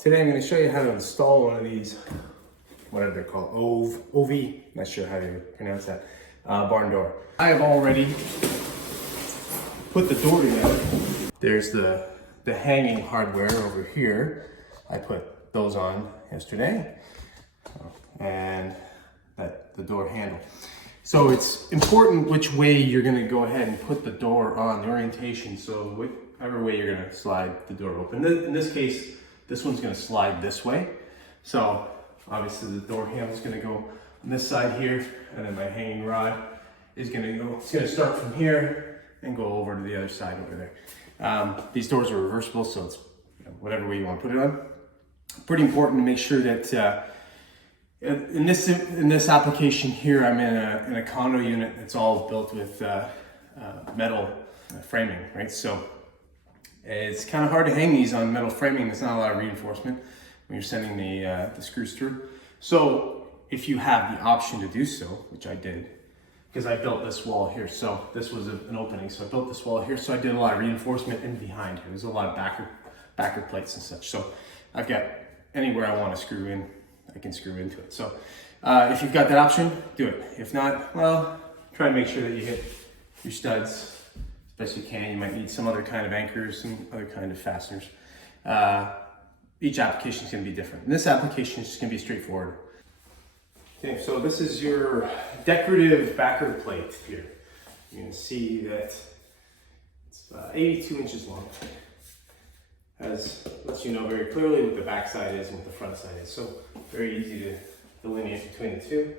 Today I'm going to show you how to install one of these, whatever they're called, OVE, not sure how to pronounce that, barn door. I have already put the door together. There's the hanging hardware over here. I put those on yesterday, and the door handle. So it's important which way you're going to go ahead and put the door on, the orientation, so whichever way you're going to slide the door open. In this case, this one's going to slide this way. So obviously the door handle is going to go on this side here, and then my hanging rod is going to go, it's going to start from here and go over to the other side over there. These doors are reversible, so it's whatever way you want to put it on. Pretty important to make sure that in this application here, I'm in a condo unit that's all built with metal framing, right? So it's kind of hard to hang these on metal framing. There's not a lot of reinforcement when you're sending the screws through. So if you have the option to do so, which I did, because I built this wall here, so this was an opening, so I built this wall here, so I did a lot of reinforcement in behind here. There's a lot of backer plates and such. So I've got anywhere I want to screw in, I can screw into it. So if you've got that option, do it. If not, well, try and make sure that you hit your studs as best you can. You might need some other kind of anchors, some other kind of fasteners. Each application is going to be different. In this application, it's just going to be straightforward. Okay, so this is your decorative backer plate here. You can see that it's 82 inches long. As lets you know very clearly what the back side is and what the front side is. So very easy to delineate between the two.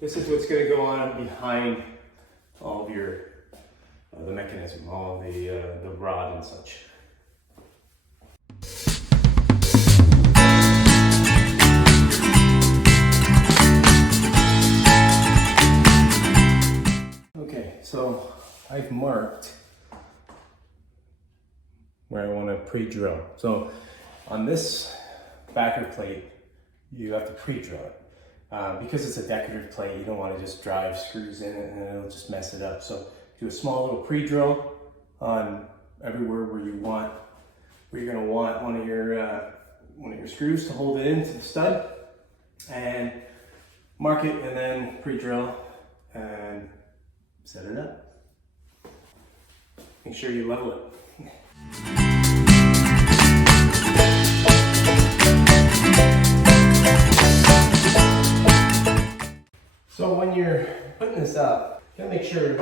This is what's going to go on behind all of your the mechanism, all the rod and such. Okay, so I've marked where I want to pre-drill. So on this backer plate, you have to pre-drill it. Because it's a decorative plate, you don't want to just drive screws in it and it'll just mess it up. So do a small little pre-drill on everywhere where you're going to want one of your screws to hold it into the stud, and mark it, and then pre-drill and set it up. Make sure you level it. So when you're putting this up, you gotta make sure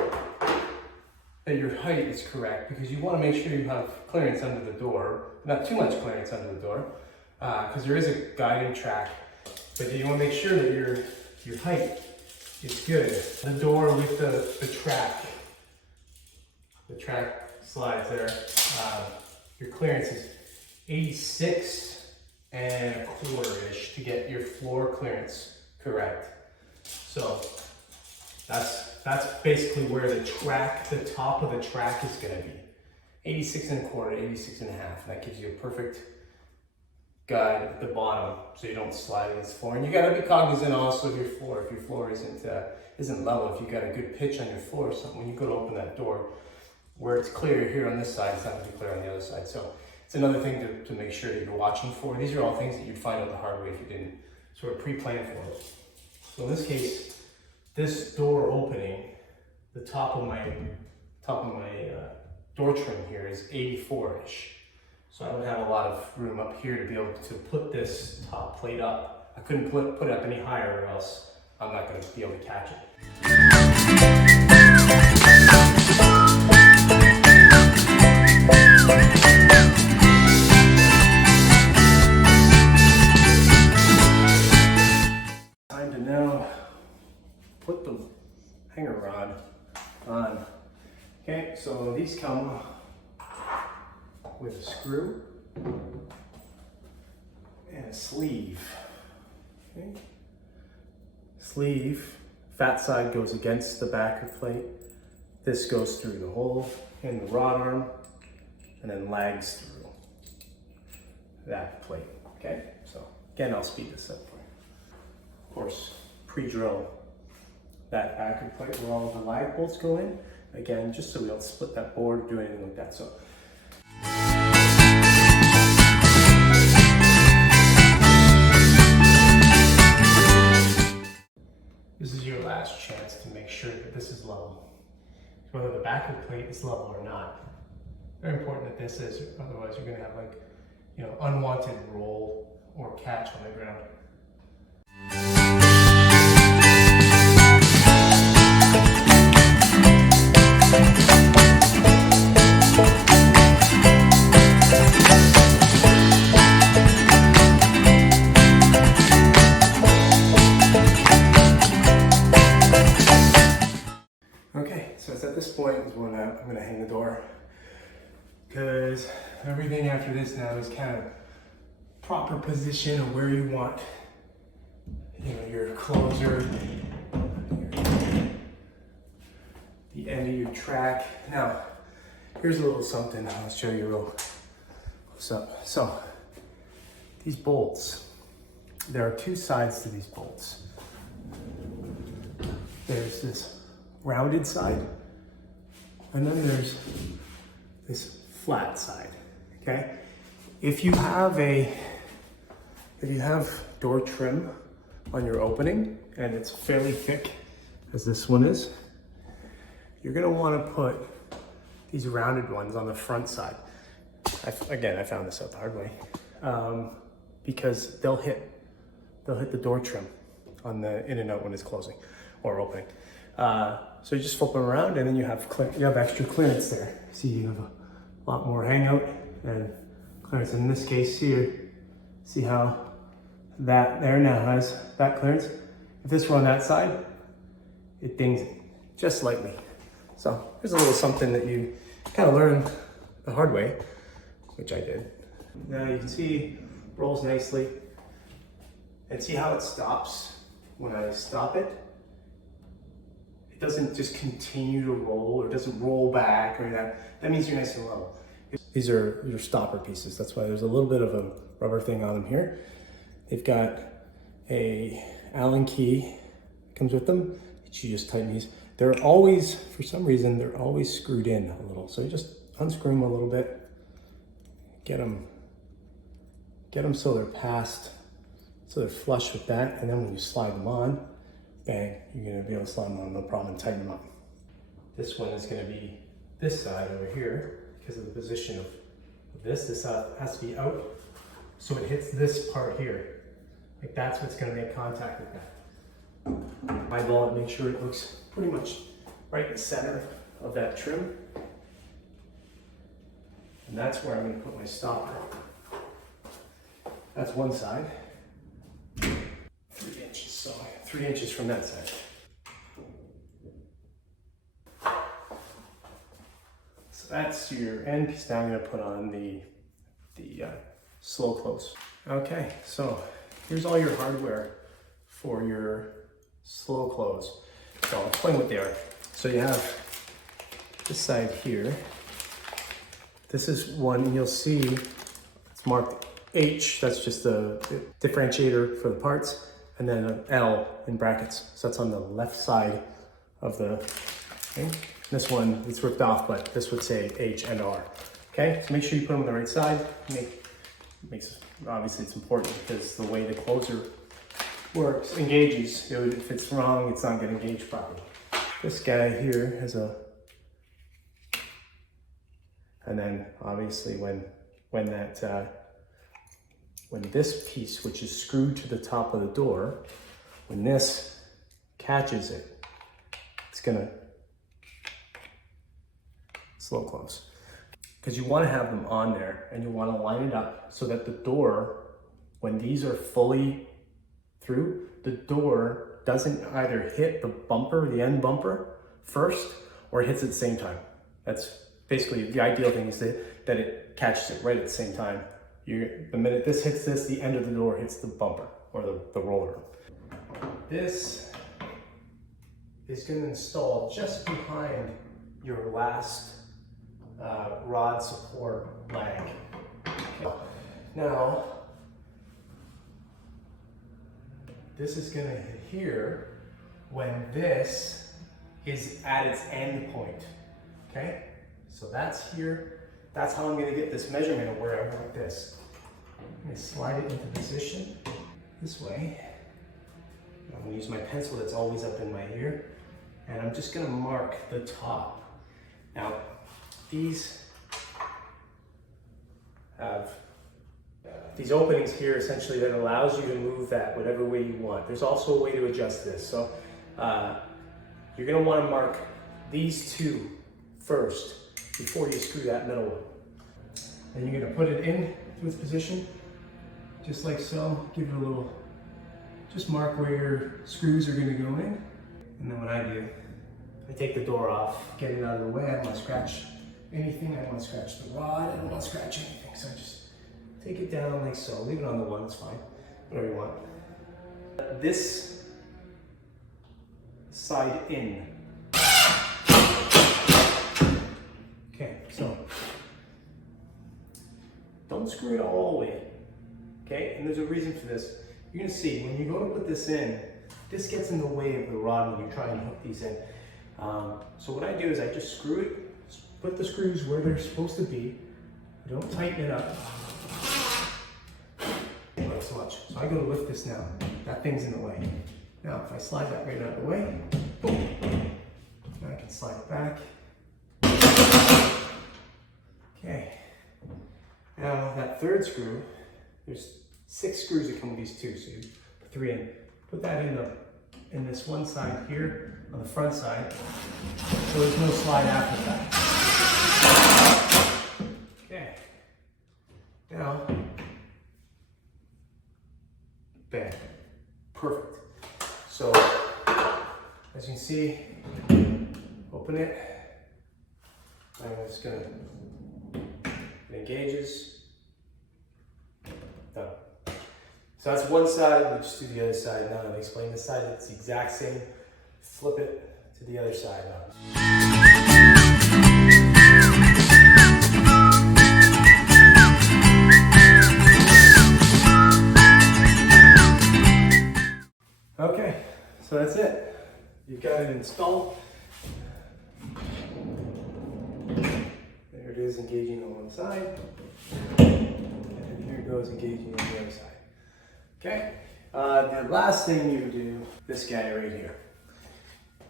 that your height is correct, because you want to make sure you have clearance under the door, not too much clearance under the door, because there is a guiding track, but you want to make sure that your height is good. The door with the track slides there, your clearance is 86 and a quarter-ish to get your floor clearance correct. So that's basically where the top of the track is going to be. 86 and a quarter, 86 and a half. And that gives you a perfect guide at the bottom so you don't slide against the floor. And you got to be cognizant also of your floor. If your floor isn't level, if you got a good pitch on your floor or something, when you go to open that door, where it's clear here on this side, it's not going to be clear on the other side. So it's another thing to make sure that you're watching for. These are all things that you'd find out the hard way if you didn't sort of pre-plan for it. So in this case, this door opening, the top of my door trim here is 84-ish. So I don't have a lot of room up here to be able to put this top plate up. I couldn't put it up any higher, or else I'm not going to be able to catch it. Time to now put the hanger rod on. Okay, so these come with a screw and a sleeve. Okay. Sleeve, fat side goes against the backer plate. This goes through the hole in the rod arm and then lags through that plate. Okay, so again, I'll speed this up for you. Of course, pre-drill that backer plate where all the lag bolts go in. Again, just so we don't split that board or do anything like that. So whether the backer plate is level or not. Very important that this is, otherwise you're gonna have like, you know, unwanted roll or catch on the ground. Okay, so it's at this point is when I'm going to hang the door, because everything after this now is kind of proper position of where you want, you know, your closer, the end of your track. Now, here's a little something I'll show you real close up. So, these bolts, there are two sides to these bolts. There's this rounded side, and then there's this flat side, okay? If you have door trim on your opening and it's fairly thick, as this one is, you're gonna wanna put these rounded ones on the front side. Again, I found this out the hard way, because they'll hit the door trim on the in and out when it's closing or opening. So you just flip them around, and then you have extra clearance there. See, you have a lot more hangout and clearance. In this case here, see how that there now has that clearance. If this were on that side, it dings it just slightly. So there's a little something that you kind of learn the hard way, which I did. Now you can see rolls nicely, and see how it stops when I stop it. It doesn't just continue to roll, or doesn't roll back or that. That means you're nice and level. These are your stopper pieces. That's why there's a little bit of a rubber thing on them here. They've got a Allen key comes with them. You just tighten these. They're always, for some reason, they're always screwed in a little. So you just unscrew them a little bit. Get them so they're past, so they're flush with that. And then when you slide them on, bang, you're gonna be able to slide them on no problem and tighten them up. This one is gonna be this side over here because of the position of this. This has to be out, so it hits this part here. Like that's what's gonna make contact with that. Eyeball it, make sure it looks pretty much right in the center of that trim. And that's where I'm gonna put my stopper. That's one side. 3 inches, so 3 inches from that side. So that's your end piece. Now I'm going to put on the slow close. Okay, so here's all your hardware for your slow close. So I'll explain what they are. So you have this side here. This is one you'll see, it's marked H, that's just a differentiator for the parts, and then an L in brackets. So that's on the left side of the thing. This one, it's ripped off, but this would say H and R. Okay, so make sure you put them on the right side. Obviously it's important because the way the closer works, engages, if it's wrong, it's not gonna engage properly. This guy here has a, and then obviously when this piece, which is screwed to the top of the door, when this catches it, it's gonna slow close. Because you wanna have them on there and you wanna line it up so that the door, when these are fully through, the door doesn't either hit the bumper, the end bumper first, or it hits at the same time. That's basically the ideal thing, is that it catches it right at the same time. The minute this hits this, the end of the door hits the bumper or the roller. This is going to install just behind your last rod support lag. Okay. Now, this is going to hit here when this is at its end point. Okay, so that's here. That's how I'm going to get this measurement of where I want this. I'm going to slide it into position this way. I'm going to use my pencil that's always up in my ear, and I'm just going to mark the top Now, these have these openings here essentially that allows you to move that whatever way you want. There's also a way to adjust this. So you're gonna wanna mark these two first before you screw that middle one. And you're gonna put it in to its position, just like so. Give it a little, just mark where your screws are gonna go in. And then what I do, I take the door off, get it out of the way. I don't wanna scratch anything. I don't wanna scratch the rod. I don't wanna scratch anything. So I just take it down like so. Leave it on the one, it's fine. Whatever you want. This side in. Okay, so don't screw it all the way in. Okay, and there's a reason for this. You're gonna see when you go to put this in, this gets in the way of the rod when you try and hook these in. So what I do is I just screw it, put the screws where they're supposed to be. I don't tighten it up. Not so much. So I go to lift this now. That thing's in the way. Now if I slide that right out of the way, boom, now I can slide it back. Okay. Now that third screw, there's 6 screws that come with these two, so you put 3 in. Put that in this one side here, on the front side, so there's no slide after that. Okay. Now, bam, perfect. So, as you can see, open it. I'm just gonna, it engages, done. So that's one side, we just do the other side. Now I'll explain this side, it's the exact same. Flip it to the other side now. Okay, so that's it. You've got it installed. There it is, engaging on one side. And here it goes, engaging on the other side. Okay, the last thing you do, this guy right here.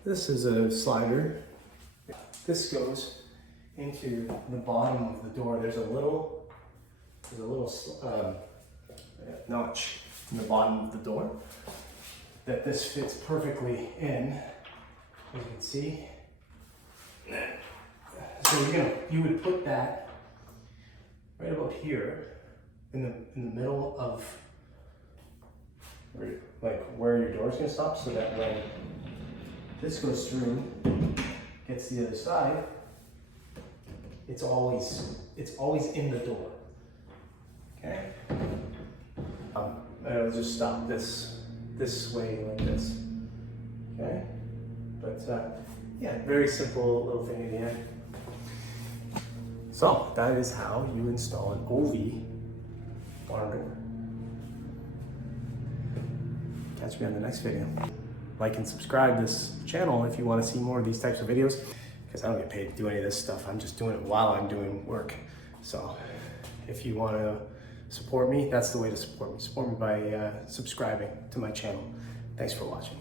This is a slider. This goes into the bottom of the door. There's a little notch in the bottom of the door that this fits perfectly in, as you can see. So you would put that right about here in the middle of where your door is going to stop, so that when this goes through, gets to the other side, it's always in the door. Okay. I'll just stop this way like this. Okay. But yeah, very simple little thing at the end. So that is how you install an OVE barn door. Catch me on the next video. Like and subscribe this channel if you want to see more of these types of videos, because I don't get paid to do any of this stuff. I'm just doing it while I'm doing work. So if you want to support me, that's the way to support me. Support me by subscribing to my channel. Thanks for watching.